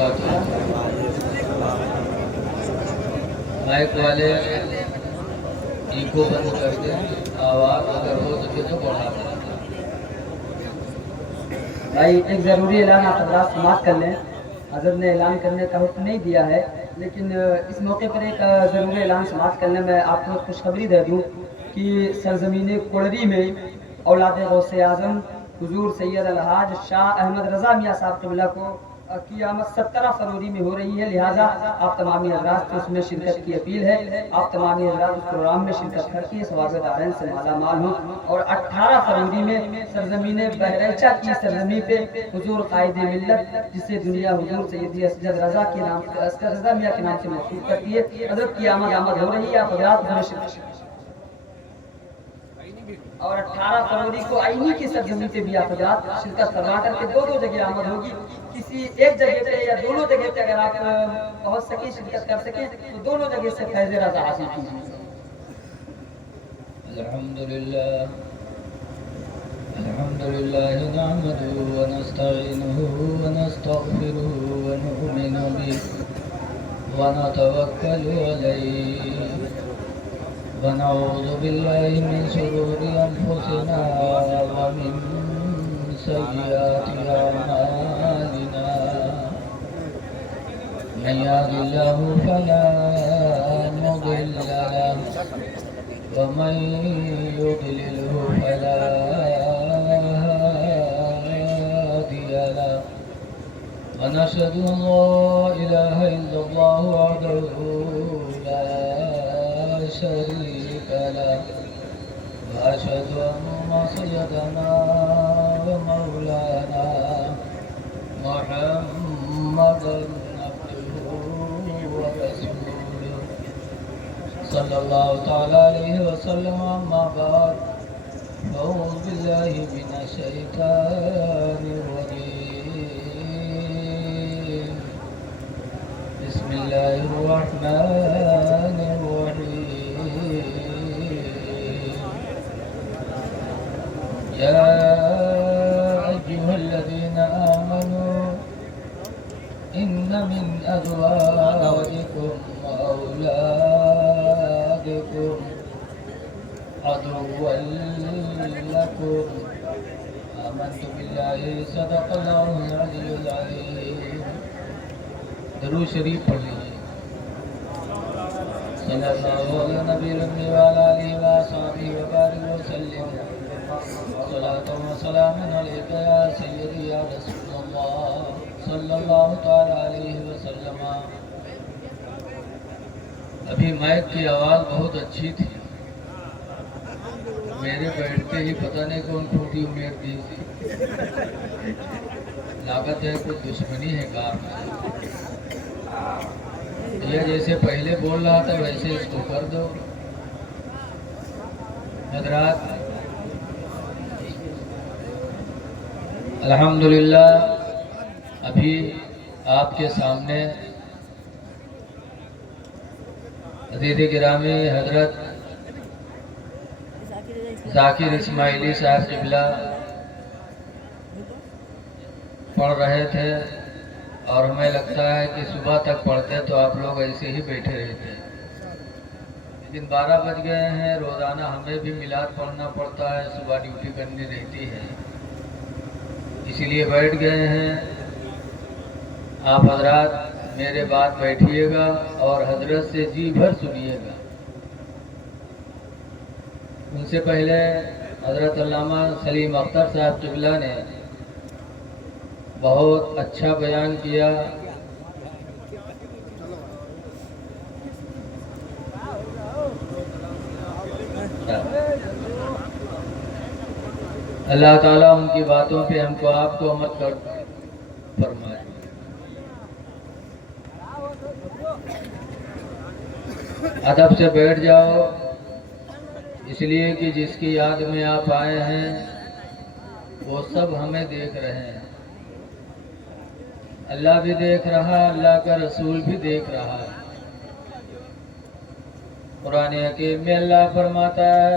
وبرکاتہ۔ مائک والے ایکو بند کر دیں، آواز اگر ہو سکے تو بڑھا دیں۔ بھائی ایک ضروری اعلان آپ حضرات سماعت کر لیں۔ حضرت نے اعلان کرنے کا حکم نہیں دیا ہے، لیکن اس موقع پر ایک ضروری اعلان سماعت کرنے میں آپ کو خوشخبری دے دوں کہ سرزمین کوڑری میں اولاد غوث اعظم حضور سید الحاج شاہ احمد رضا میاں صاحب قبلہ کو کی آمد 17 فروری میں ہو رہی ہے، لہٰذا آپ تمامی حضرات سے اس میں شرکت کی اپیل ہے۔ آپ تمامی حضرات اس پروگرام میں شرکت کر کے ثواب دارین سے مالا مال ہوں، اور 18 فروری میں سرزمین بہریچہ کی سرزمین پہ حضور قائد ملت، جسے دنیا حضور سیدی اسجد رضا کے نام سے، اسجد رضا میاں کے نام سے موصوف کرتی ہے، حضرت کی آمد ہو رہی ہے۔ آپ حضرات اس میں شرکت، اور 18 فروری کو آئینی کی سرزمین پہ بھی آپ حضرات شرکت فرما کر کے دو جگہ آمد ہوگی۔ کسی ایک جگہ پہ یا دونوں جگہ پہ اگر آپ پہنچ سکیں، شرکت کر سکیں تو دونوں جگہ سے فیض رضا حاصل کیجیے۔ الحمدللہ نحمده ونستعینه ونستغفره ونؤمن به ونتوکل علیہ ونعوذ باللہ من شرور انفسنا ومن سیئات اعمالنا، من یهد اللہ فلا مضل له ومن يضلله فلا هادي له، ونشهد أن لا إله إلا الله وحده لا شريك له، وأشهد أن سيدنا ومولانا محمدا عبده ورسوله صلی اللہ تعالی علیہ وسلم، اما بعد اعوذ باللہ من الشیطان الرجیم، بسم اللہ الرحمن الرحیم، یا ایہا الذین آمنوا ان من ازواجکم وأولادكم عدوا لكم، آمنت بالله صدق الله العلي العظيم۔ درود شریف پڑھ لیجیے۔ صلی اللہ علیہ نبی الأمی وعلی آلہ وصحبہ وبارک وسلم، صلاۃ و سلام علیک یا سیدی یا رسول اللہ صلی اللہ تعالی علیہ وسلم۔ ابھی مائک کی آواز بہت اچھی تھی، میرے بیٹھتے ہی پتہ نہیں کون ٹوٹی امید دی تھی، لاگت ہے کچھ دشمنی ہے کار میں۔ یہ جیسے پہلے بول رہا تھا ویسے اس کو کر دو۔ حضرات الحمدللہ ابھی آپ کے سامنے عزیز گرامی حضرت ذاکر اسماعیلی صاحب قبلہ پڑھ رہے تھے، اور ہمیں لگتا ہے کہ صبح تک پڑھتے تو آپ لوگ ایسے ہی بیٹھے رہتے، لیکن 12 بج گئے ہیں، روزانہ ہمیں بھی میلاد پڑھنا پڑتا ہے، صبح ڈیوٹی کرنی رہتی ہے، اسی لیے بیٹھ گئے ہیں۔ آپ حضرات میرے بات بیٹھیے گا اور حضرت سے جی بھر سنیے گا۔ ان سے پہلے حضرت علامہ سلیم اختر صاحب قبلہ نے بہت اچھا بیان کیا۔ اللہ تعالیٰ ان کی باتوں پہ ہم کو آپ کو عمل کر فرمائے۔ ادب سے بیٹھ جاؤ، اس لیے کہ جس کی یاد میں آپ آئے ہیں وہ سب ہمیں دیکھ رہے ہیں، اللہ بھی دیکھ رہا، اللہ کا رسول بھی دیکھ رہا ہے۔ قرآن حکیم میں اللہ فرماتا ہے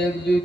1 2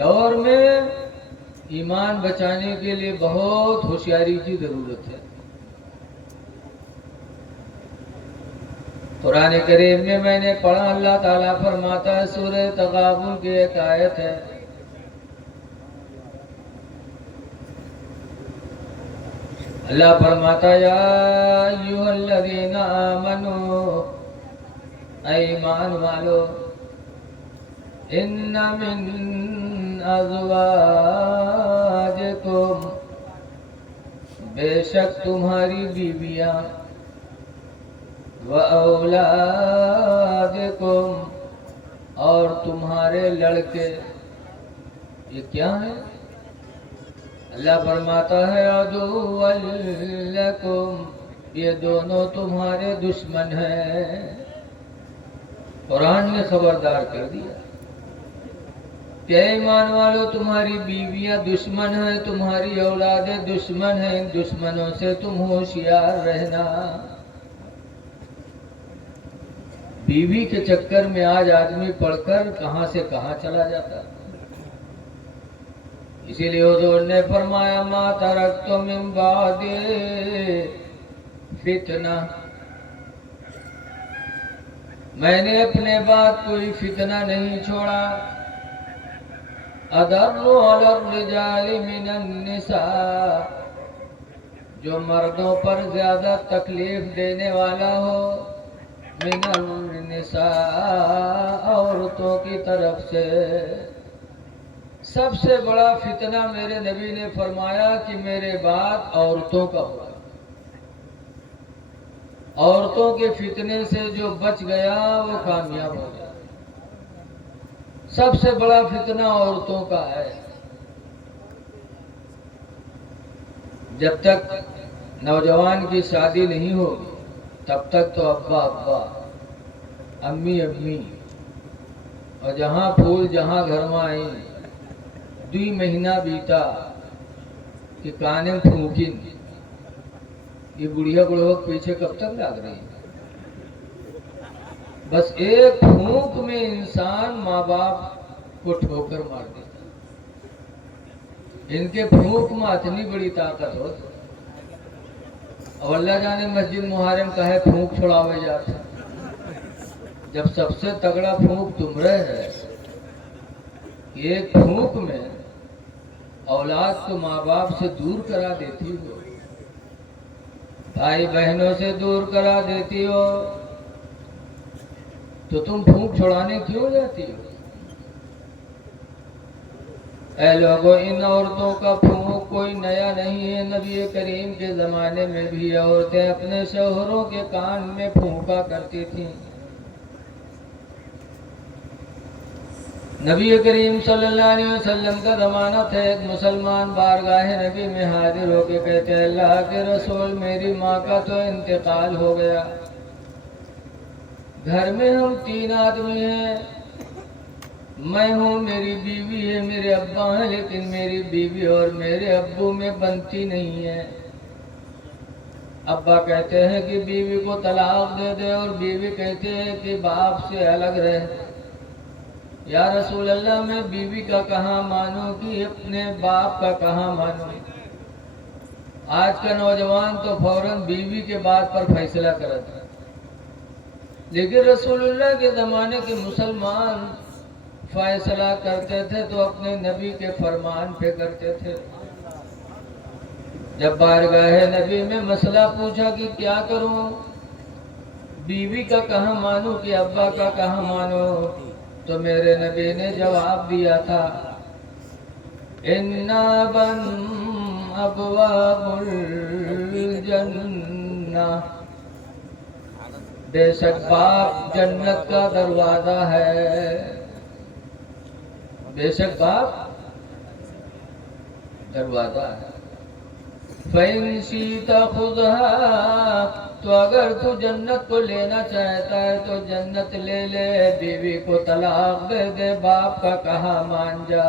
دور میں ایمان بچانے کے لیے بہت ہوشیاری کی ضرورت ہے۔ قرآن کریم میں نے پڑھا، اللہ تعالیٰ فرماتا ہے، سورہ تغابن کی ایک آیت ہے، اللہ فرماتا ہے، یا ایھا الذین آمنوا، اے ایمان والو، ان من ازواجکم، بے شک تمہاری بیویاں، وَأَوْلَادِكُمْ، اور تمہارے لڑکے، یہ کیا ہے؟ اللہ فرماتا ہے، عَدُوًّا لَكُمْ، یہ دونوں تمہارے دشمن ہیں۔ قرآن نے خبردار کر دیا کہ اے ایمان والو، تمہاری بیویاں دشمن ہیں، تمہاری اولادیں دشمن ہیں، ان دشمنوں سے تم ہوشیار رہنا۔ بیوی کے چکر میں آج آدمی پڑھ کر کہاں سے کہاں چلا جاتا ہے۔ اسی لیے حضور نے فرمایا، ما ترکت من بعد فتنہ، میں نے اپنے بعد کوئی فتنہ نہیں چھوڑا، اضر علی الرجال من النساء، جو مردوں پر زیادہ تکلیف دینے والا ہو، من النساء، عورتوں کی طرف سے۔ سب سے بڑا فتنہ میرے نبی نے فرمایا کہ میرے بعد عورتوں کا ہوگا۔ عورتوں کے فتنے سے جو بچ گیا وہ کامیاب ہو گیا۔ سب سے بڑا فتنہ عورتوں کا ہے۔ جب تک نوجوان کی شادی نہیں ہوگی تب تک تو ابا ابا، امی امی، اور جہاں پھول جہاں گھر میں آئی، 2 مہینہ بیتا کہ کانے پھونکن، یہ بڑھیا بڑھوک پیچھے کب تک لگ رہی ہے؟ بس ایک پھونک میں انسان ماں باپ کو ٹھوکر مار دیتا۔ ان کے پھونک میں اتنی بڑی طاقت ہو، اور اللہ جانے مسجد محرم کا ہے پھونک چھڑاوے جاتا، جب سب سے تگڑا پھونک تم رہے ہے، ایک پھونک میں اولاد کو ماں باپ سے دور کرا دیتی ہو، بھائی بہنوں سے دور کرا دیتی ہو، تو تم پھونک چھڑانے کیوں جاتی ہو؟ اے لوگوں، ان عورتوں کا پھونک کوئی نیا نہیں ہے، نبی کریم کے زمانے میں بھی عورتیں اپنے شوہروں کے کان میں پھونکا کرتی تھیں۔ نبی کریم صلی اللہ علیہ وسلم کا زمانہ تھا، ایک مسلمان بارگاہ نبی میں حاضر ہو کے کہتے ہیں، اللہ کے رسول، میری ماں کا تو انتقال ہو گیا، گھر میں ہم 3 آدمی ہیں، میں ہوں، میری بیوی ہے، میرے ابا ہیں، لیکن میری بیوی اور میرے ابو میں بنتی نہیں ہے۔ ابا کہتے ہیں کہ بیوی کو طلاق دے دے، اور بیوی کہتے ہیں کہ باپ سے الگ رہے۔ یا رسول اللہ، میں بیوی کا کہاں مانوں کہ اپنے باپ کا کہاں مانوں؟ آج کا نوجوان تو فوراً بیوی کے بات پر فیصلہ کرتا ہے، لیکن رسول اللہ کے زمانے کے مسلمان فیصلہ کرتے تھے تو اپنے نبی کے فرمان پہ کرتے تھے۔ جب بارگاہ نبی میں مسئلہ پوچھا کہ کیا کروں، بیوی کا کہاں مانوں کہ ابا کا کہاں مانوں، تو میرے نبی نے جواب دیا تھا، اِنَّ بَنْ أَبْوَابُ الْجَنَّةِ، بے شک باپ جنت کا دروازہ ہے، بے شک باپ دروازہ ہے۔ فَإِنْ شِئْتَ خُذْهَا، تو اگر تو جنت کو لینا چاہتا ہے تو جنت لے لے، بیوی کو طلاق دے دے، باپ کا کہاں مان جا۔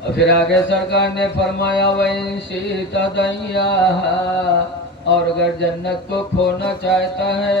اور پھر آگے سرکار نے فرمایا، وَإِنْ شِئْتَ دَيَّاهَا، اور اگر جنت کو کھونا چاہتا ہے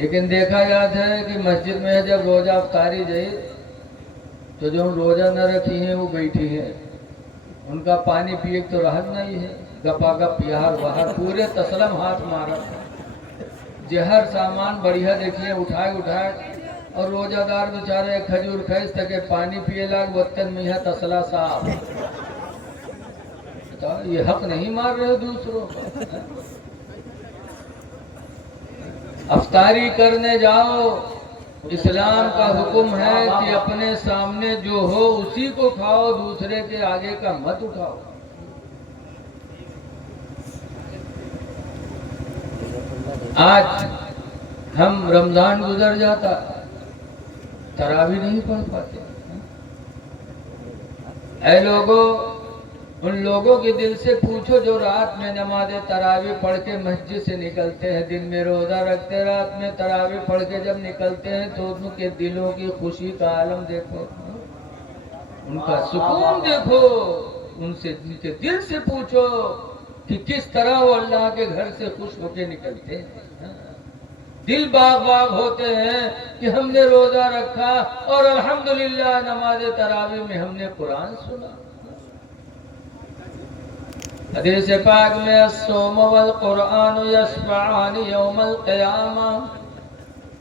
لیکن دیکھا جاتا ہے کہ مسجد میں جب روزہ افطاری جائے تو جو روزہ نہ رکھی ہیں وہ بیٹھی ہیں، ان کا پانی پیے تو راحت نہیں ہے، گپا گپ یہاں وہاں پورے تسلم ہاتھ مارا، جہر سامان بڑھیا دیکھیے اٹھائے اور روزہ دار بیچارے کھجور کھیس تک پانی پیے لاگ وطن میں تسلا صاحب، یہ حق نہیں مار رہے دوسروں کا۔ افطاری کرنے جاؤ، اسلام کا حکم ہے کہ اپنے سامنے جو ہو اسی کو کھاؤ، دوسرے کے آگے کا مت اٹھاؤ۔ آج ہم رمضان گزر جاتا تراویح نہیں پڑھ پاتے۔ اے لوگوں، ان لوگوں کے دل سے پوچھو جو رات میں نماز تراویح پڑھ کے مسجد سے نکلتے ہیں، دن میں روزہ رکھتے رات میں تراویح پڑھ کے جب نکلتے ہیں تو ان کے دلوں کی خوشی کا عالم دیکھو، ان کا سکون دیکھو، ان کے دل سے پوچھو کہ کس طرح وہ اللہ کے گھر سے خوش ہو کے نکلتے ہیں۔ دل باغ باغ ہوتے ہیں کہ ہم نے روزہ رکھا اور الحمدللہ نماز تراویح میں ہم نے قرآن سنا۔ حدیث پاک میں الصوم والقرآن یشفعان یوم القیامہ،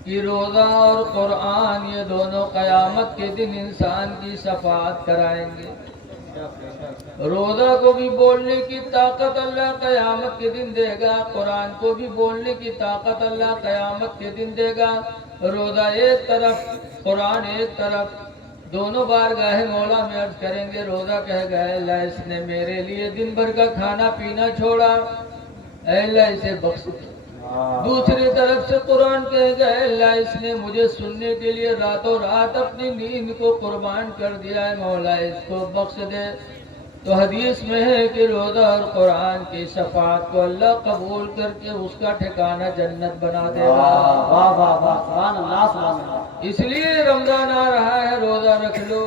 کہ روزہ اور قرآن یہ دونوں قیامت کے دن انسان کی شفاعت کرائیں گے۔ روزہ کو بھی بولنے کی طاقت اللہ قیامت کے دن دے گا، قرآن کو بھی بولنے کی طاقت اللہ قیامت کے دن دے گا۔ روزہ ایک طرف، قرآن ایک طرف، دونوں بارگاہ مولا میں عرض کریں گے۔ روزہ کہے گا اے اللہ اس نے میرے لیے دن بھر کا کھانا پینا چھوڑا، اے اللہ اسے بخش دے۔ دوسری طرف سے قرآن کہے گا اے اللہ اس نے مجھے سننے کے لیے راتوں رات اپنی نیند کو قربان کر دیا ہے، مولا اس کو بخش دے۔ تو حدیث میں ہے کہ روزہ اور قرآن کی شفاعت کو اللہ قبول کر کے اس کا ٹھکانہ جنت بنا دے گا۔ واہ واہ واہ، سبحان اللہ سبحان اللہ۔ اس لیے رمضان آ رہا ہے، روزہ رکھ لو،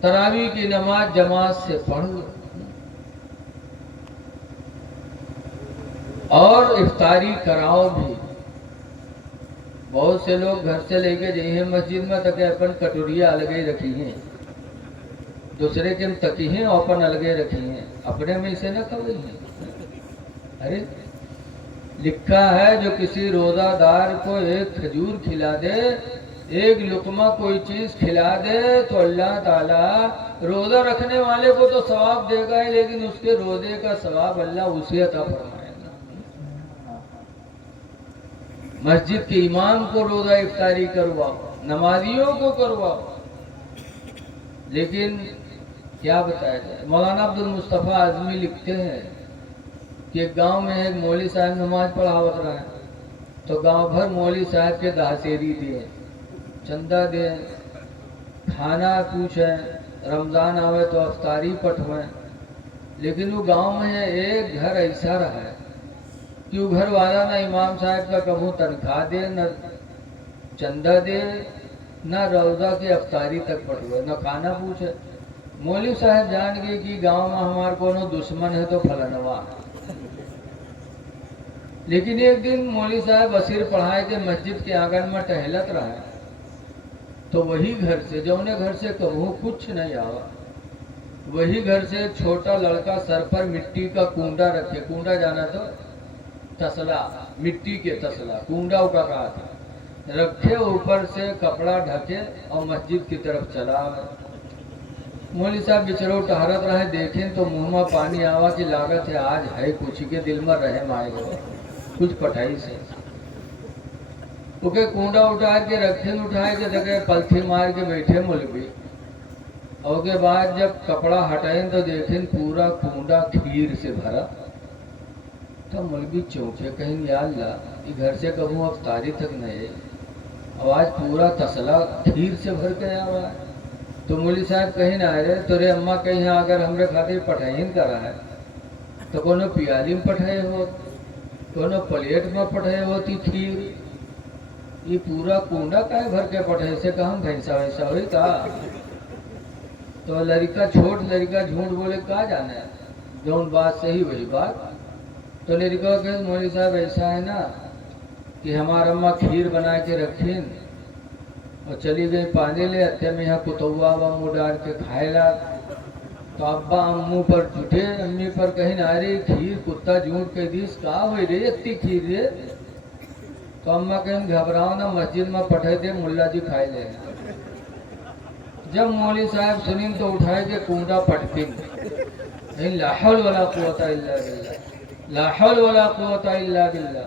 تراویح کی نماز جماعت سے پڑھ لو، اور افطاری کراؤ بھی۔ بہت سے لوگ گھر سے لے کے جائیں مسجد میں تک اپن کٹوریاں الگے رکھی ہیں، دوسرے کے تکی ہیں اور اپن الگے رکھی ہیں، اپنے میں اسے نہ کھوئی ہیں۔ ارے لکھا ہے جو کسی روزہ دار کو ایک کھجور کھلا دے، ایک لقمہ کوئی چیز کھلا دے تو اللہ تعالیٰ روزہ رکھنے والے کو تو ثواب دے گا ہی، لیکن اس کے روزے کا ثواب اللہ اسے عطا فرمائے گا۔ مسجد کے امام کو روزہ افطاری کرواؤ، نمازیوں کو کرواؤ، لیکن کیا بتایا جائے۔ مولانا عبد المصطفیٰ اعظمی لکھتے ہیں کہ ایک گاؤں میں ایک مولوی صاحب نماز پڑھاوت رہا ہے، تو گاؤں بھر مولوی صاحب کے دہسیری دیں، چندہ دیں، کھانا پوچھیں، رمضان آوے تو افطاری پٹھویں، لیکن وہ گاؤں میں ایک گھر ایسا رہا ہے کہ وہ گھر والا نہ امام صاحب کا کبھی تنخواہ دے، نہ چندہ دے، نہ روزہ کی افطاری تک پٹھوے، نہ کھانا پوچھے۔ مولوی صاحب جان گئے کہ گاؤں میں ہمارا کونو دشمن ہے تو پھلنوا۔ لیکن ایک دن مولوی صاحب اسیر پڑھائے کے مسجد کے آنگن میں ٹہلت رہا ہے، تو وہی گھر سے جو انہیں گھر سے کبھو کچھ نہیں آوا، وہی گھر سے ایک چھوٹا لڑکا سر پر مٹی کا کنڈا رکھے، کنڈا جانا تو تسلا، مٹی کے تسلا، کنڈا کا کہا تھا، رکھے اوپر سے کپڑا ڈھکے اور مسجد کی طرف چلا آئے۔ مولوی صاحب بچرو ٹہرت رہے، دیکھیں تو منہ میں پانی آوا کی لاگت ہے آج ہے کچھ کے دل میں رحم آئے گا کچھ پٹھائی سے۔ کیونکہ کنڈا اٹھا کے رکھے اٹھائے کے جگہ پلتھی مار کے بیٹھے مولوی، اور کے بعد جب کپڑا ہٹائیں تو دیکھیں پورا کنڈا کھیر سے بھرا، تو مولوی چونکے کہیں یا اللہ یہ گھر سے کبھی افطاری تک نہیں، آواز پورا تسلا کھیر سے بھر کے آوا ہے۔ تو مولوی صاحب کہیں نہ آئے تورے اماں کہیں اگر ہمارے خاطر پٹھائین کرا ہے تو کونو پیالی میں پٹھائے ہو، کونو پلیٹ میں پٹھائے ہوتی کھیر، یہ پورا کنڈا کائے بھر کے پٹھائے سے کہاں بھینسا ویسا ہوئی کہا۔ تو لڑکا چھوٹ لڑکا جھوٹ بولے کہا جانا ہے، جو ان بات صحیح وہی بات، تو لڑکوں کے مولوی صاحب ایسا ہے نا کہ ہمارا اماں کھیر بنا کے رکھیں اور چلی گئی پانی لے اتے میں یہاں کتوا و منہ ڈال کے کھائے لا تو ابا امو پر جھوٹے امی پر کہیں نہ رہی کھیر کتا جھوٹ کے دیس کہا ہوئی رہی اتنی کھیر رہے تو اماں کہیں گھبراؤ نہ مسجد میں پٹھے دے ملا جی کھائے لے جب مولوی صاحب سنیں تو اٹھائے کے کنڈا پٹکیں لا حول ولا قوت الا باللہ لا حول ولا قوت الا باللہ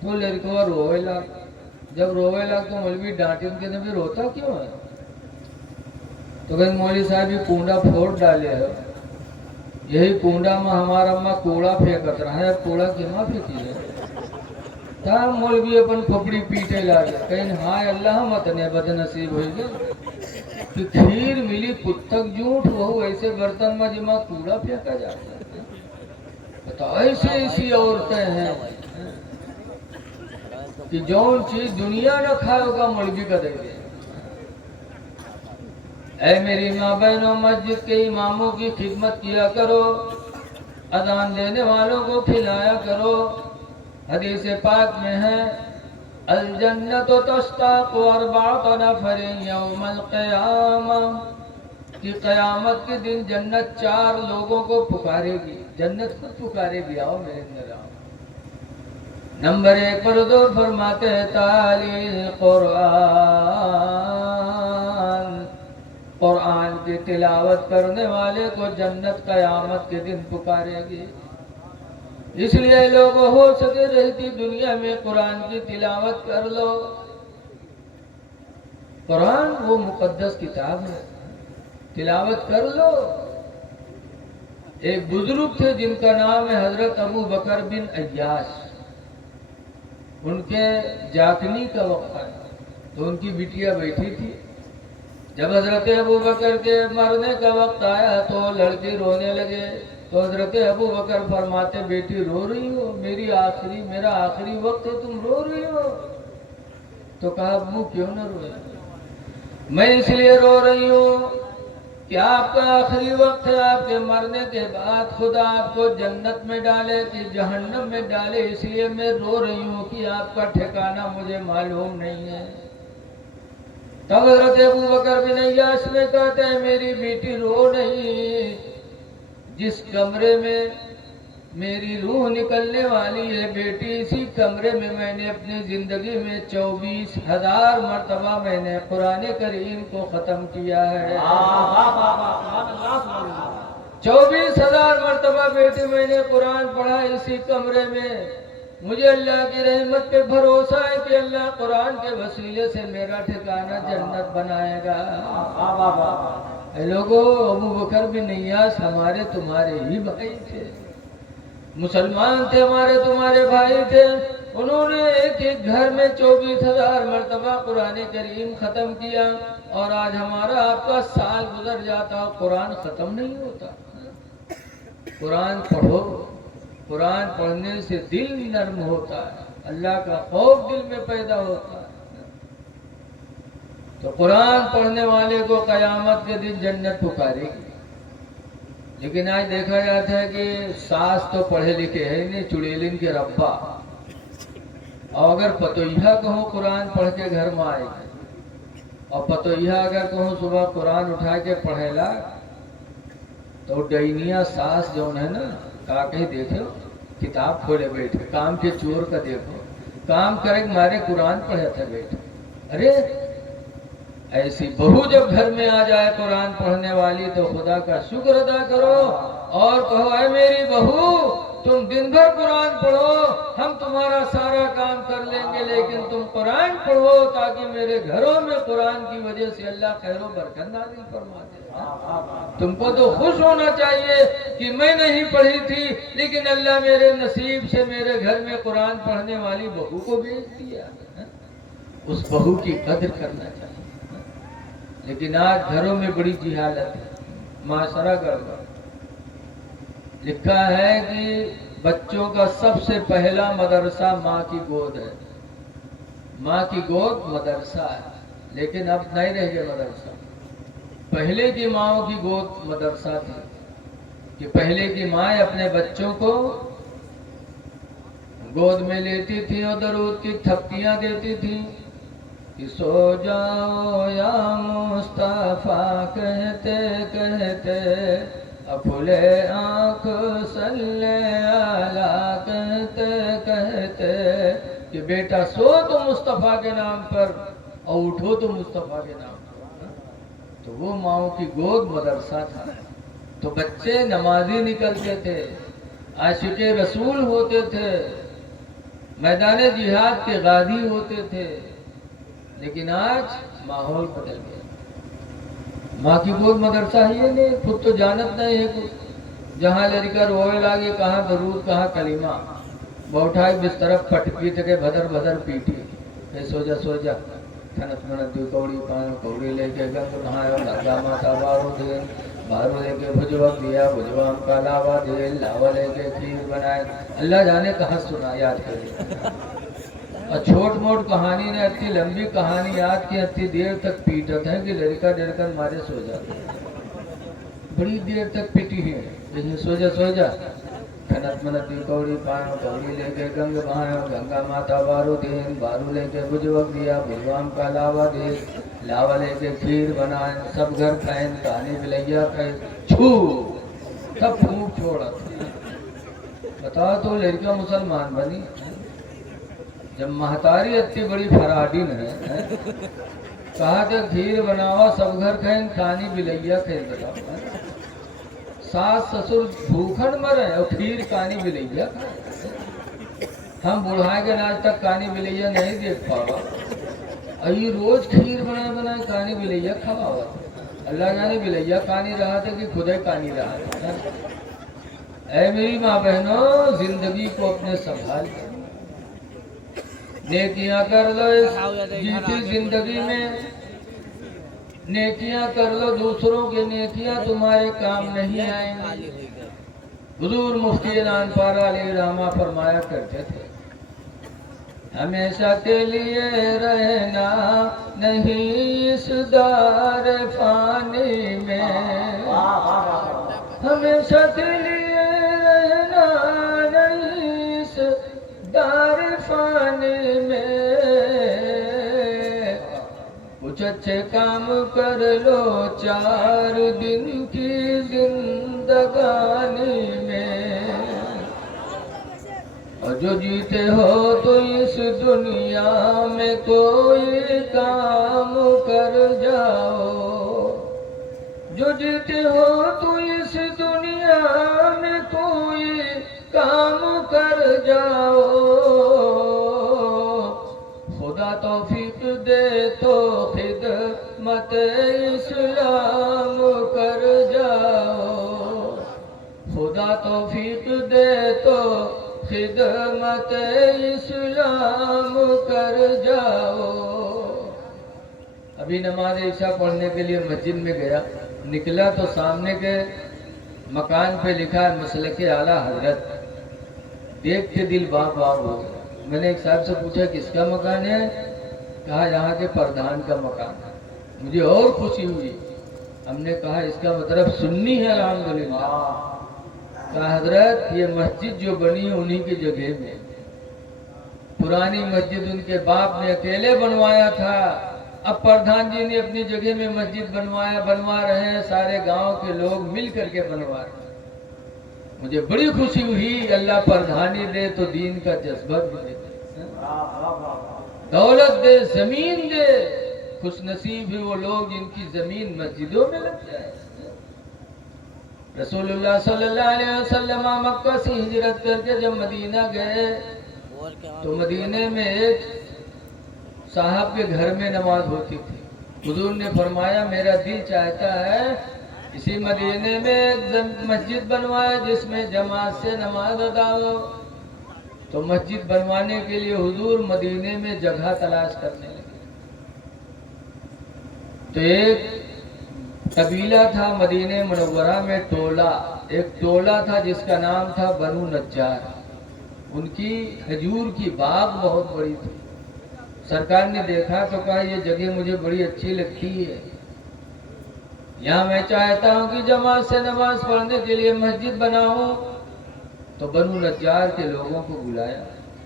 تو لڑکوا روئے لگ جب روئے لگ تو مولوی ڈانٹیں کے نبی روتا کیوں ہے تو کہ مولوی صاحب یہ کنڈا پھوڑ ڈالے ہے یہی کنڈا میں ہمارا اماں کوڑا پھینکت رہا ہے کوڑا کی ماں پھینکی ہے تب مولوی اپن کھپڑی پیٹے لاگے کہیں ہائے اللہ مت نے بد نصیب ہوئی گئے کہ کھیر ملی کتک جھوٹ وہ ایسے برتن میں جمع کوڑا پھینکا جاتا ہے بتاؤ ایسی ایسی عورتیں ہیں کہ جون چیز دنیا نہ کھائے ہوگا مولوی کا دے گے اے میری ماں بہنوں مسجد کے اماموں کی خدمت کیا کرو اذان دینے والوں کو کھلایا کرو حدیث پاک میں ہے الجنت تشتاق اربعۃ نفر یوم القیامہ کہ قیامت کے دن جنت 4 لوگوں کو پکارے گی جنت خود پکارے گی آؤ میرے اندر آؤ نمبر 1 پر حضور فرماتے ہیں تالیل قرآن کی تلاوت کرنے والے کو جنت قیامت کے دن پکارے گی اس لیے لوگ ہو سکے رہتی دنیا میں قرآن کی تلاوت کر لو قرآن وہ مقدس کتاب ہے تلاوت کر لو ایک بزرگ تھے جن کا نام ہے حضرت ابو بکر بن عیاش ان کے جاکنی کا وقت ہے تو ان کی بٹیا بیٹھی تھی جب حضرت ابو بکر کے مرنے کا وقت آیا تو لڑکے رونے لگے تو حضرت ابو بکر فرماتے بیٹی رو رہی ہو میرا آخری وقت ہے تم رو رہی ہو تو کہا ابو کیوں نہ روئے میں اس لیے رو رہی ہوں کہ آپ کا آخری وقت ہے آپ کے مرنے کے بعد خدا آپ کو جنت میں ڈالے کہ جہنم میں ڈالے اس لیے میں رو رہی ہوں کہ آپ کا ٹھکانہ مجھے معلوم نہیں ہے تب حضرت ابو بکر بن عیاش نے کہتے ہیں میری بیٹی رو نہیں جس کمرے میں میری روح نکلنے والی ہے بیٹی اسی کمرے میں میں نے اپنی زندگی میں 24,000 مرتبہ میں نے قرآن کریم کو ختم کیا ہے 24,000 مرتبہ بیٹی میں نے قرآن پڑھا اسی کمرے میں مجھے اللہ کی رحمت پہ بھروسہ ہے کہ اللہ قرآن کے وسیلے سے میرا ٹھکانہ جنت بنائے گا اے لوگوں ابو بکر بن عیاش ہمارے تمہارے ہی بھائی تھے مسلمان تھے ہمارے تمہارے بھائی تھے انہوں نے ایک ایک گھر میں 24,000 مرتبہ قرآن کریم ختم کیا اور آج ہمارا آپ کا سال گزر جاتا قرآن ختم نہیں ہوتا قرآن پڑھو قرآن پڑھنے سے دل نرم ہوتا ہے اللہ کا خوف دل میں پیدا ہوتا ہے تو قرآن پڑھنے والے کو قیامت کے دن جنت پکارے گی لیکن آج دیکھا جاتا ہے کہ ساس تو پڑھے لکھے ہے نہیں چڑیلن کے ربا اور اگر پتویہ کہوں قرآن پڑھ کے گھر میں آئے گی اور پتویہ اگر کہوں صبح قرآن اٹھا کے پڑھے لا تو ڈینیا ساس جو ہے نا کہا کہیں دیکھو کتاب کھولے بیٹھے کام کے چور کا دیکھو کام کرے مارے قرآن پڑھے تھے بیٹھے ارے ایسی بہو جب گھر میں آ جائے قرآن پڑھنے والی تو خدا کا شکر ادا کرو اور کہو اے میری بہو تم دن بھر قرآن پڑھو ہم تمہارا سارا کام کر لیں گے لیکن تم قرآن پڑھو تاکہ میرے گھروں میں قرآن کی وجہ سے اللہ خیر و برکت نازل فرما دے تم کو تو خوش ہونا چاہیے کہ میں نہیں پڑھی تھی لیکن اللہ میرے نصیب سے میرے گھر میں قرآن پڑھنے والی بہو کو بھیج دیا اس بہو کی قدر کرنا چاہیے لیکن آج گھروں میں بڑی جہالت ہے معاشرہ گڑبڑ لکھا ہے کہ بچوں کا سب سے پہلا مدرسہ ماں کی گود ہے ماں کی گود مدرسہ ہے لیکن اب نہیں رہ گیا مدرسہ پہلے کی ماؤں کی گود مدرسہ تھی کہ پہلے کی مائیں اپنے بچوں کو گود میں لیتی تھی اور درود کی تھپکیاں دیتی تھی کہ سو جاؤ یا مصطفیٰ کہتے کہتے، اپھلے آنکھ صلی اللہ کہتے کہتے، کہ بیٹا سو تو مصطفیٰ کے نام پر اور اٹھو تو مصطفیٰ کے نام پر۔ تو وہ ماؤں کی گود مدرسہ تھا، تو بچے نمازی نکلتے تھے، عاشق رسول ہوتے تھے، میدان جہاد کے غازی ہوتے تھے۔ لیکن آج ماحول بدل گیا، ماں کی گود مدرسہ ہی ہے نہیں، خود تو جانت نہیں ہے کچھ، جہاں لڑکا روئے لاگے کہاں درود کہاں کلمہ، بوٹھا بس طرف پٹکی تھے بھدر بھدر پیٹی، کہ سو جا سو جا، تھنت منت دی کوڑی پان کوڑی لے کے گنگ نہایا لگا ماتا بارو دین، بارو لے کے بھجوک دیا بھجوام کا لاوا دے، لاوا لے کے کھیر بنائے، اللہ جانے کہاں سنا یاد کرے۔ اور چھوٹ موٹ کہانی نے اتنی لمبی کہانی یاد کی، اتنی دیر تک پیٹت ہے کہ لڑکا ڈر کر مارے سو جاتا ہے، بڑی دیر تک پیٹی ہے، لیکن سو جا، کھنت منت دی کوڑی پان کوڑی لے کے گنگ بہایا، گنگا ماتا بارو دین، بارو لے کے بجوک دیا بجوام کا لاوا دے، لاوا لے کے کھیر بنائے، سب گھر کھائیں، کہانی بلیا کھائیں، چھو سب پھونک چھوڑا۔ بتا تو لڑکا مسلمان بنی، جب مہتاری اتنی بڑی فراڈین ہے، کہا کہ کھیر بناوا سب گھر کھائیں، کہانی بلیا کھائیں، بتاؤ ساس سسر بھوکھن مرے اور کھیر کہانی بلیا کھائیں۔ ہم بڑھائے کے آج تک کہانی بلیا نہیں دیکھ پاوا، ای روز کھیر بنائے کہانی بلیا کھواوا، اللہ جانے بلیا کہانی رہا تھا کہ خدا کہانی رہا تھا۔ اے میری ماں بہنوں، زندگی کو اپنے سنبھال کر نیکیاں کر لو، اس جیتی زندگی میں نیکیاں کر لو، دوسروں کی نیکیاں تمہارے کام نہیں آئیں گی۔ حضور مفتی اعلان پارہ علیہ رحمہ فرمایا کرتے تھے، ہمیشہ کے لیے رہنا نہیں اس دار فانی میں، ہمیشہ کے لیے رہنا نہیں اس دار فانی میں، کچھ اچھے کام کر لو 4 دن کی زندگانی میں، اور جو جیتے ہو تو اس دنیا میں کوئی کام کر جاؤ، جو جیتے ہو تو اس دنیا میں کوئی کام کر جاؤ، خدا توفیق دے تو خدمت اسلام کر جاؤ، خدا توفیق دے تو خدمت اسلام کر جاؤ۔ ابھی نماز عشاء پڑھنے کے لیے مسجد میں گیا، نکلا تو سامنے کے مکان پہ لکھا ہے مسلک اعلیٰ حضرت، دیکھ کے دل باغ باغ ہو گیا۔ میں نے ایک صاحب سے پوچھا کس کا مکان ہے، کہا یہاں کے پردھان کا مکان ہے۔ مجھے اور خوشی ہوئی، ہم نے کہا اس کا مطلب سنی ہے الحمدللہ۔ کہا حضرت یہ مسجد جو بنی ہے انہی کی جگہ میں، پرانی مسجد ان کے باپ نے اکیلے بنوایا تھا، اب پردھان جی نے اپنی جگہ میں مسجد بنوا رہے ہیں، سارے گاؤں کے لوگ مل کر کے بنوا رہے ہیں۔ مجھے بڑی خوشی ہوئی، اللہ پردھانی دے تو دین کا جذبہ بھی دے، دولت دے، زمین دے، خوش نصیب ہے وہ لوگ جن کی زمین مسجدوں میں لگ جائے۔ رسول اللہ صلی اللہ علیہ وسلم مکہ سے ہجرت کر کے جب مدینہ گئے تو مدینے میں ایک صاحب کے گھر میں نماز ہوتی تھی۔ حضور نے فرمایا میرا دل چاہتا ہے اسی مدینے میں ایک مسجد بنوائے جس میں جماعت سے نماز ادا ہو۔ تو مسجد بنوانے کے لیے حضور مدینے میں جگہ تلاش کرنے لگے۔ تو ایک قبیلہ تھا مدینہ منورہ میں، ایک ٹولہ تھا جس کا نام تھا بنو نجار۔ ان کی کھجور کی باغ بہت بڑی تھی۔ سرکار نے دیکھا تو کہا یہ جگہ مجھے بڑی اچھی لگتی ہے، یہاں میں چاہتا ہوں کہ جماعت سے نماز پڑھنے کے لیے مسجد بناؤں۔ تو بنو نجار کے لوگوں کو بلایا،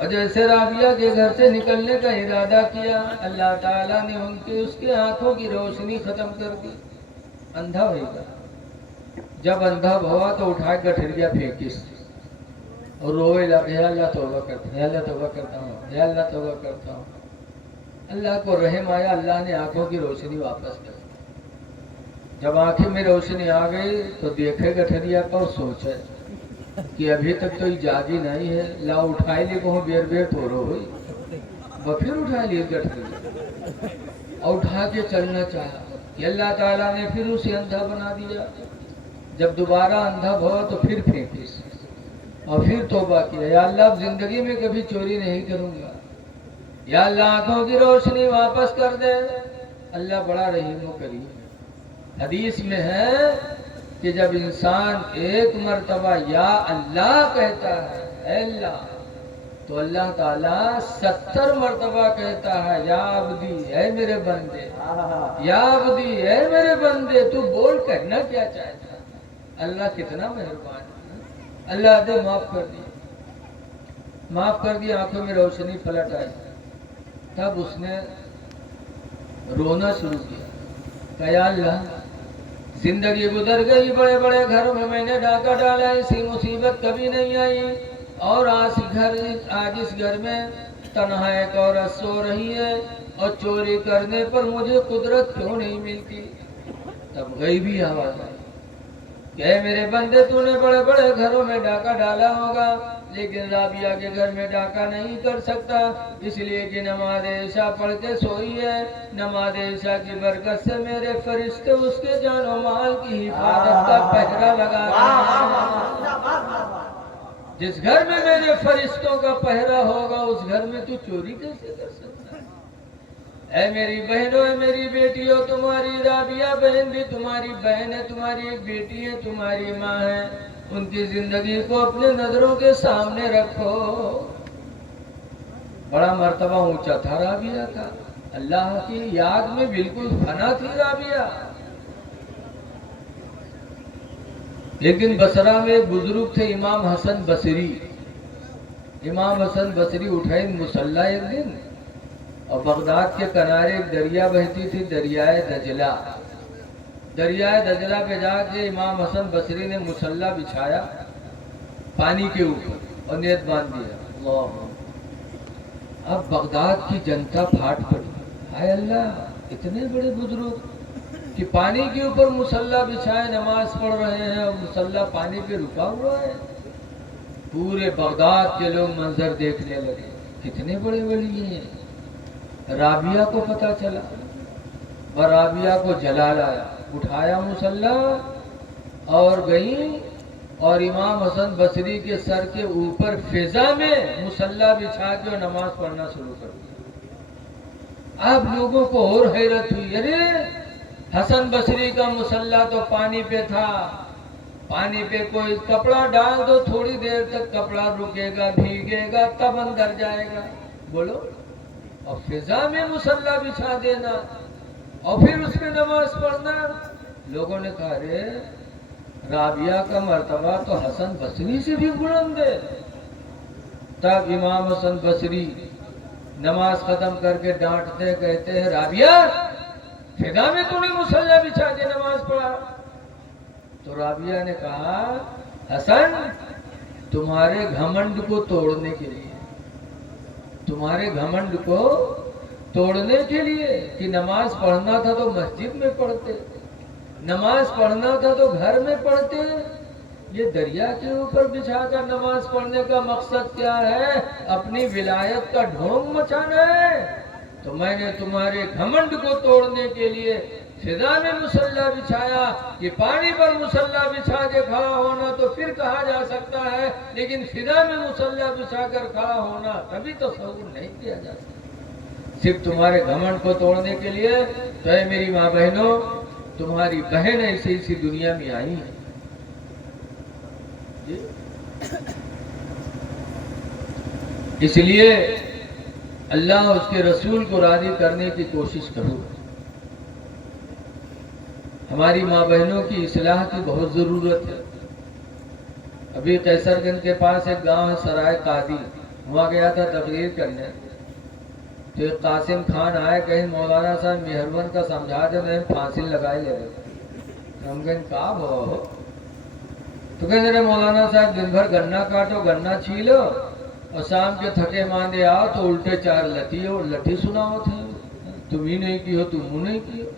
اور جیسے رابعہ کے گھر سے نکلنے کا ارادہ کیا، اللہ تعالیٰ نے اس کی آنکھوں کی روشنی ختم کر دی، اندھا ہو گیا۔ جب اندھا ہوا تو اٹھا کے گٹھریا پھینکیس اور روئے لگا، یا اللہ توبہ کرتا ہوں، یا اللہ توبہ کرتا ہوں، یا اللہ توبہ کرتا ہوں۔ اللہ کو رحم آیا، اللہ نے آنکھوں کی روشنی واپس کر دی۔ جب آنکھیں میں روشنی آ گئی تو دیکھے گٹھریا کو اور سوچے کہ ابھی تک تو یہ جاگی نہیں ہے، لا اٹھائی لی کہوں بیر بیر تھوڑو ہوئی، وہ پھر اٹھا لی گٹھریا اور اٹھا کے چلنا چاہا کہ اللہ تعالیٰ نے پھر اسے اندھا بنا دیا۔ جب دوبارہ اندھا ہوا تو پھر پھینکیس اور پھر توبہ کیا، یا اللہ اب زندگی میں کبھی چوری نہیں کروں گا، یا اللہ آنکھوں کی روشنی واپس کر دے۔ اللہ بڑا رحیم و کریم ہے۔ حدیث میں ہے کہ جب انسان ایک مرتبہ یا اللہ کہتا ہے، اے اللہ، تو اللہ تعالیٰ 70 مرتبہ کہتا ہے، یا عبدی، اے میرے بندے، یا عبدی، اے میرے بندے، تو بول کہنا کیا چاہتا ہے۔ اللہ کتنا مہربان ہے، اللہ دے معاف کر دی، معاف کر دی، آنکھوں میں روشنی پلٹ آئی۔ تب اس نے رونا شروع کیا کہ یا اللہ، زندگی گزر گئی، بڑے بڑے گھروں میں نے ڈاکہ ڈالا، ایسی مصیبت کبھی نہیں آئی، اور آج اس گھر میں تنہا ایک عورت سو رہی ہے، اور چوری کرنے پر مجھے قدرت کیوں نہیں ملتی؟ تب غیبی آواز آئی کہ اے میرے بندے، تو نے بڑے بڑے گھروں میں ڈاکہ ڈالا ہوگا، لیکن رابعہ کے گھر میں ڈاکہ نہیں کر سکتا، اس لیے کہ نماز عشاء پڑھ کے سوئی ہے۔ نماز عشاء کی برکت سے میرے فرشتے اس کے جان و مال کی حفاظت کا پہرا لگا رہے ہیں۔ جس گھر میں میرے فرشتوں کا پہرا ہوگا، اس گھر میں تو چوری کیسے کر سکتا ہے؟ اے میری بہنوں، اے میری بیٹیوں، تمہاری رابعہ بہن بھی تمہاری بہن ہے، تمہاری ایک بیٹی ہے، تمہاری ماں ہے، ان کی زندگی کو اپنے نظروں کے سامنے رکھو۔ بڑا مرتبہ اونچا تھا رابعہ کا، اللہ کی یاد میں بالکل فنا تھی رابعہ۔ لیکن بصرہ میں ایک بزرگ تھے امام حسن بصری۔ امام حسن بصری اٹھے مصلی ایک دن، اور بغداد کے کنارے ایک دریا بہتی تھی، دریائے دجلہ۔ دریائے دجلہ پہ جا کے امام حسن بصری نے مصلی بچھایا پانی کے اوپر اور نیت باندھ دیا، اللہ۔ اب بغداد کی جنتا پھاٹ پڑی، ہائے اللہ، اتنے بڑے بزرگ کہ پانی کے اوپر مصلی بچھائے نماز پڑھ رہے ہیں، اور مصلی پانی پہ رکا ہوا ہے۔ پورے بغداد کے لوگ منظر دیکھنے لگے، کتنے بڑے ولی ہیں۔ رابعہ کو پتہ چلا، اور رابعہ کو جلال آیا، اٹھایا مصلی اور گئی، اور امام حسن بصری کے سر کے اوپر فضا میں مصلی بچھا کے اور نماز پڑھنا شروع کر دیا۔ اب لوگوں کو اور حیرت ہوئی، ارے حسن بصری کا مصلی تو پانی پہ تھا، پانی پہ کوئی کپڑا ڈال دو، تھوڑی دیر تک کپڑا رکے گا، بھیگے گا، تب اندر جائے گا، بولو، اور فضا میں مصلی بچھا دینا اور پھر اس میں نماز پڑھنا۔ لوگوں نے کہا، رے رابعہ کا مرتبہ تو حسن بصری سے بھی بلند ہے۔ تب امام حسن بصری نماز ختم کر کے ڈانٹتے کہتے ہیں، رابعہ، فضا میں تو نے مصلی بچھا کے نماز پڑھا۔ تو رابعہ نے کہا، حسن، تمہارے گھمنڈ کو توڑنے کے لیے، تمہارے گھمنڈ کو توڑنے کے لیے کہ نماز پڑھنا تھا تو مسجد میں پڑھتے، نماز پڑھنا تھا تو گھر میں پڑھتے، یہ دریا کے اوپر بچھا کر نماز پڑھنے کا مقصد کیا ہے؟ اپنی ولایت کا ڈھونگ مچانا ہے۔ تو میں نے تمہارے گھمنڈ کو توڑنے کے لیے فضا میں مصلی بچھایا، کہ پانی پر مصلی بچھا کے کھڑا ہونا تو پھر کہا جا سکتا ہے، لیکن فضا میں مصلی بچھا کر کھڑا ہونا کبھی تصور نہیں کیا جا سکتا، صرف تمہارے گھمنڈ کو توڑنے کے لیے۔ تو اے میری ماں بہنوں، تمہاری بہن ایسی اسی دنیا میں آئی ہے، اس لیے اللہ اس کے رسول کو راضی کرنے کی کوشش کرو۔ ہماری ماں بہنوں کی اصلاح کی بہت ضرورت ہے۔ ابھی قیصر گنج کے پاس ایک گاؤں ہے سرائے قادی، وہاں گیا تھا تقریر کرنے، تو ایک قاسم خان آئے، کہیں مولانا صاحب مہربان کا سمجھا دے، میں پھانسی لگائے لے رہے، ہم کہیں کہا ہو تو کہتے رہے مولانا صاحب دن بھر گنا کاٹو، گنا چھیلو، اور شام کے تھکے ماندے آؤ تو الٹے چار لٹھی اور لٹھی سناؤ تھے، تم ہی نہیں کی ہو، تم نہیں کی ہو۔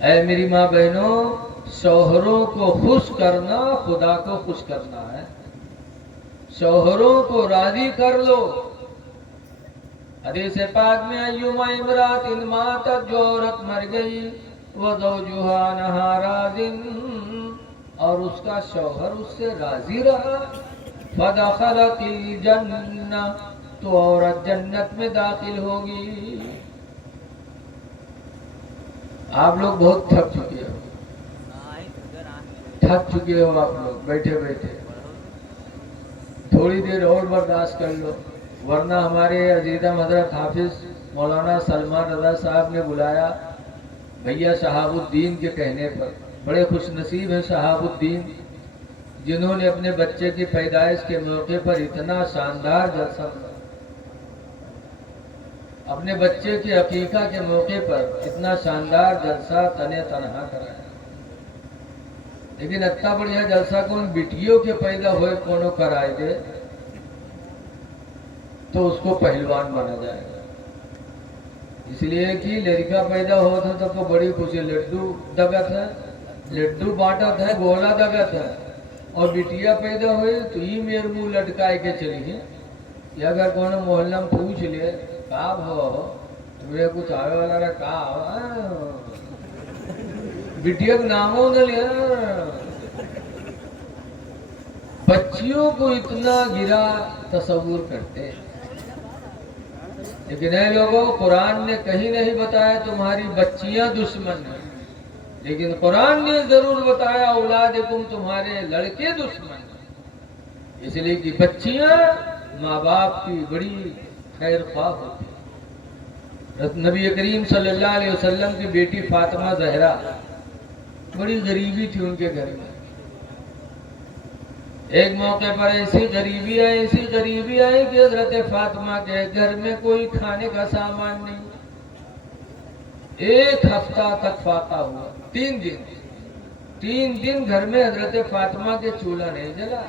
اے میری ماں بہنوں، شوہروں کو خوش کرنا خدا کو خوش کرنا ہے، شوہروں کو راضی کر لو۔ حدیث پاک میں ایما امرات ماتت، جو عورت مر گئی، وزوجہا عنہا راضٍ، اور اس کا شوہر اس سے راضی رہا، فدخلت الجنہ، تو عورت جنت میں داخل ہوگی۔ آپ لوگ بہت تھک چکے ہو، تھک چکے ہو آپ لوگ بیٹھے بیٹھے، تھوڑی دیر اور برداشت کر لو، ورنہ ہمارے عزیزم حضرت حافظ مولانا سلمان رضا صاحب نے بلایا بھیا شہاب الدین کے کہنے پر۔ بڑے خوش نصیب ہیں شہاب الدین، جنہوں نے اپنے بچے کی پیدائش کے موقع پر اتنا شاندار جلسہ، اپنے بچے کے عقیقہ کے موقع پر اتنا شاندار جلسہ تنے تنہا کرایا۔ لیکن اتنا بڑھیا جلسہ کون بیٹیوں کے پیدا ہوئے کونوں کرائے دے تو اس کو پہلوان بنا جائے گا، اس لیے کہ لڑکا پیدا ہوا تھا تب تو بڑی خوشی، لڈو دگت ہے، لڈو بانٹت ہے، گولا دگت ہے، اور بیٹیا پیدا ہوئی تو یہ میرے منہ لٹکائے کے چلی ہے کہ اگر کونوں محلہ میں پوچھ لے کہا ہو تمہیں کچھ آئے والا رہا کہا بیٹیا کا ناموں نہ لیا۔ بچیوں کو اتنا گرا تصور کرتے، لیکن اے لوگوں، قرآن نے کہیں نہیں بتایا تمہاری بچیاں دشمن ہیں، لیکن قرآن نے ضرور بتایا اولادکم، تمہارے لڑکے دشمن ہیں، اس لیے کہ بچیاں ماں باپ کی بڑی خیر خواہ ہوتی ہیں۔ نبی کریم صلی اللہ علیہ وسلم کی بیٹی فاطمہ زہرا، بڑی غریبی تھی ان کے گھر میں، ایک موقع پر ایسی غریبی آئی کہ حضرت فاطمہ کے گھر میں کوئی کھانے کا سامان نہیں، ایک ہفتہ تک فاقہ ہوا، 3 دن گھر میں حضرت فاطمہ کے چولہا نہیں جلا۔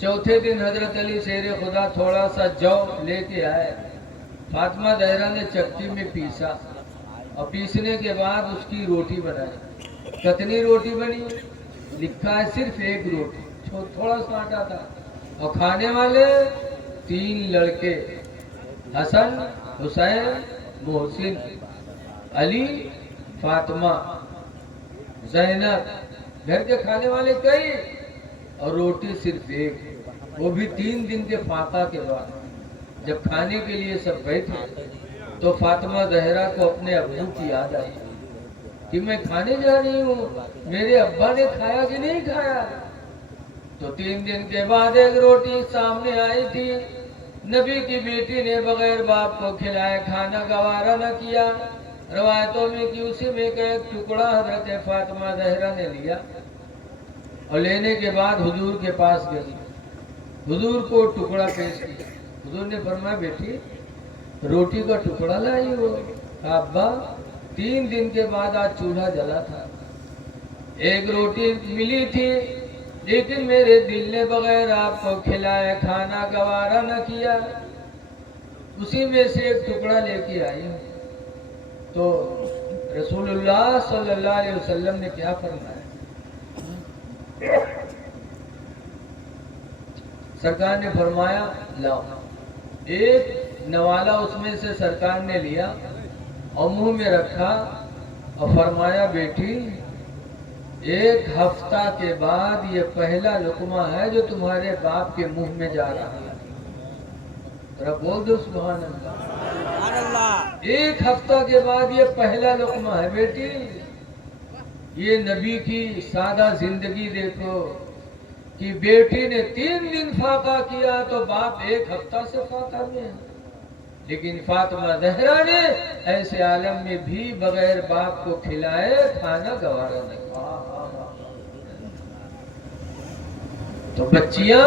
چوتھے دن حضرت علی شیر خدا تھوڑا سا جو لے کے آئے، فاطمہ زہرا نے چکی میں پیسا، اور پیسنے کے بعد اس کی روٹی بنائی۔ کتنی روٹی بنی؟ لکھا ہے صرف 1 روٹی، تھوڑا سا آٹا تھا، اور کھانے والے 3 لڑکے، حسن، حسین، محسن، علی، فاطمہ، زینب، گھر کے کھانے والے کئی، اور روٹی صرف 1، وہ بھی 3 دن کے فاقہ کے بعد۔ جب کھانے کے لیے سب بیٹھے تو فاطمہ زہرا کو اپنے ابو کی یاد آئی کہ میں کھانے جا رہی ہوں، میرے ابا نے کھایا کہ نہیں کھایا؟ تو 3 دن کے بعد 1 روٹی سامنے آئی تھی، نبی کی بیٹی نے بغیر باپ کو کھلائے کھانا گوارا نہ کیا۔ روایتوں میں کہ اسی میں کا ایک ٹکڑا حضرت فاطمہ زہرا نے لیا، اور لینے کے بعد حضور کے پاس گئی، حضور کو ٹکڑا پیش کیا۔ حضور نے فرمایا بیٹی روٹی کا ٹکڑا لائی ہو؟ کہا ابا 3 دن کے بعد آج چولہا جلا تھا، 1 روٹی ملی تھی، لیکن میرے دل نے بغیر آپ کو کھلائے کھانا گوارا نہ کیا، اسی میں سے 1 ٹکڑا لے کے آئی ہوں۔ تو رسول اللہ صلی اللہ علیہ وسلم نے کیا فرمایا؟ سرکار نے فرمایا لاؤ، 1 نوالا اس میں سے سرکار نے لیا اور منہ میں رکھا، اور فرمایا بیٹی 1 ہفتہ کے بعد یہ پہلا لقمہ ہے جو تمہارے باپ کے منہ میں جا رہا ہے۔ ذرا بول دو سبحان اللہ۔ 1 ہفتہ کے بعد یہ پہلا لقمہ ہے بیٹی۔ یہ نبی کی سادہ زندگی دیکھو کہ بیٹی نے 3 دن فاقہ کیا تو باپ 1 ہفتہ سے فاقہ میں ہے، لیکن فاطمہ زہرا نے ایسے عالم میں بھی بغیر باپ کو کھلائے کھانا گوارا نہیں۔ تو بچیاں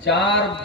4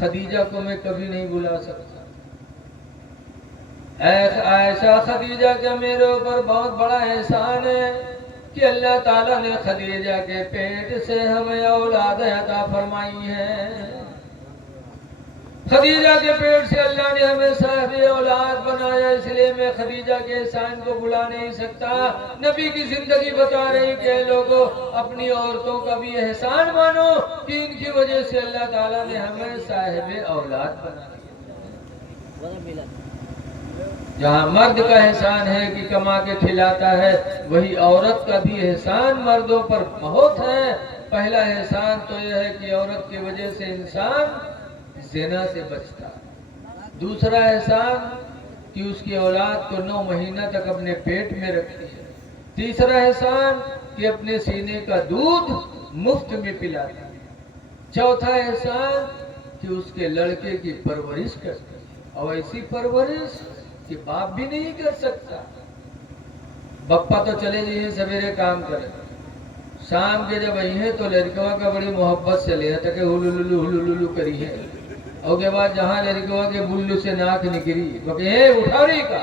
خدیجہ کو میں کبھی نہیں بھلا سکتا. اے عائشہ خدیجہ کا میرے اوپر بہت بڑا احسان ہے کہ اللہ تعالیٰ نے خدیجہ کے پیٹ سے ہمیں اولاد عطا فرمائی ہے. خدیجہ کے پیٹ سے اللہ نے ہمیں صاحب اولاد بنایا، اس لیے میں خدیجہ کے احسان کو بھلا نہیں سکتا. نبی کی زندگی بتا رہی کہ لوگوں اپنی عورتوں کا بھی احسان مانو کہ ان کی وجہ سے اللہ تعالیٰ نے ہمیں صاحب اولاد بنایا. جہاں مرد کا احسان ہے کہ کما کے کھلاتا ہے، وہی عورت کا بھی احسان مردوں پر بہت ہے. پہلا احسان تو یہ ہے کہ عورت کی وجہ سے انسان زنا سے بچتا. دوسرا احسان کہ اس کی اولاد کو 9 مہینہ تک اپنے پیٹ میں رکھتی ہے. تیسرا احسان کہ اپنے سینے کا دودھ مفت میں پلاتی ہے. چوتھا احسان کہ اس کے لڑکے کی پرورش کرتی ہے، اور ایسی پرورش کہ باپ بھی نہیں کر سکتا. بپا تو چلے جائیں سویرے کام کرے، شام کے جب آئی ہے تو لڑکوا کا بڑی محبت سے لے تھا کہ ہلو ہلو کری ہے. اور کے بعد جہاں لڑکوا کے بلو سے ناک نکری تو کہ اٹھا رہی کا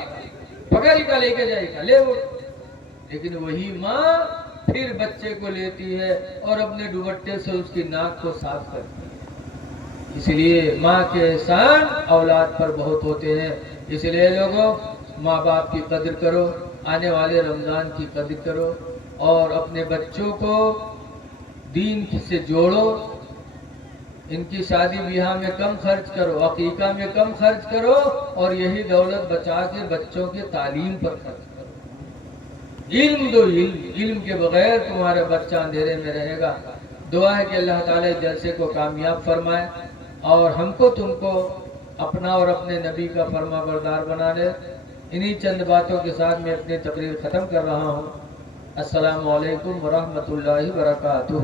پکڑی کا لے کے جائے گا لے وہ. لیکن وہی ماں پھر بچے کو لیتی ہے اور اپنے دوپٹے سے اس کی ناک کو صاف کرتی ہے. اس لیے ماں کے احسان اولاد پر بہت ہوتے ہیں. اس لیے لوگوں ماں باپ کی قدر کرو، آنے والے رمضان کی قدر کرو، اور اپنے بچوں کو دین سے جوڑو. ان کی شادی بیاہ میں کم خرچ کرو، عقیقہ میں کم خرچ کرو، اور یہی دولت بچا کے بچوں کے تعلیم پر خرچ کرو. علم دو، علم کے بغیر تمہارا بچہ اندھیرے میں رہے گا. دعا ہے کہ اللہ تعالیٰ جلسے کو کامیاب فرمائے اور ہم کو تم کو اپنا اور اپنے نبی کا فرما بردار بنا لے. انہی چند باتوں کے ساتھ میں اپنی تقریر ختم کر رہا ہوں. السلام علیکم ورحمۃ اللہ وبرکاتہ.